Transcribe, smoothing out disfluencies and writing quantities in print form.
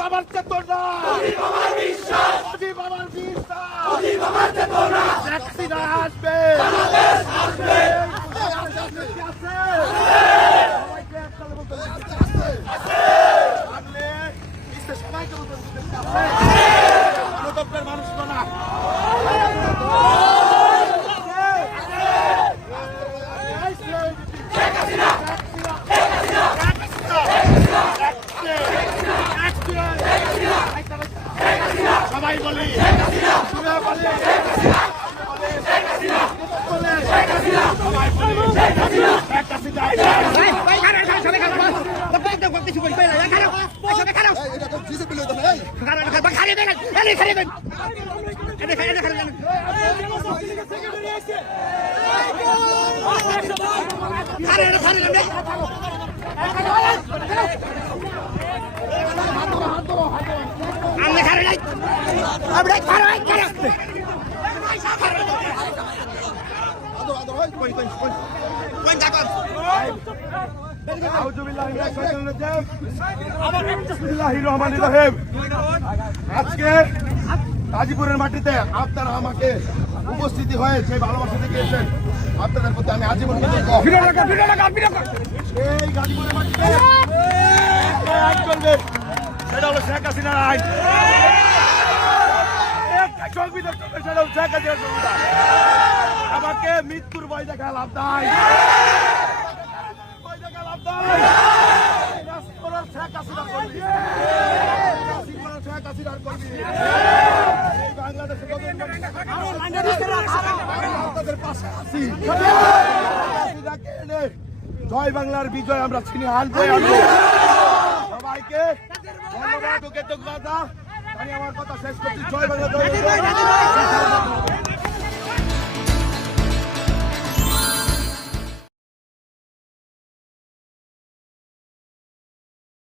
বাবার চেতনা, বাবার বিশ্বাস, বাবার বিশ্বাস, বাবার চেতনা, হাসিনা আসবে, বাংলাদেশ আসবে, সবাইকে মানুষ না সবাই বলি আজকে গাজীপুরের মাটিতে আপনারা আমাকে উপস্থিতি হয়ে যে ভালোবাসা দেখিয়েছেন আপনাদের প্রতি আমি আজীবন এই গাজীপুরের মাটিতে সেটা হলো শেখ হাসিনার আইন, সংবিধান সেটা হলো শেখ হাসিনার সংবিধান। আমাকে মৃত্যুর ভয় দেখা লাভ নাই, শেখ হাসিনার কর্মী, শেখ হাসিনার কর্মী আপনাদের পাশে আছি। জয় বাংলার বিজয় আমরা ছিনি আনবো। সবাইকে ধন্যবাদ ও কৃতজ্ঞতা। আমি আমার কথা শেষ করছি। জয় বাংলা।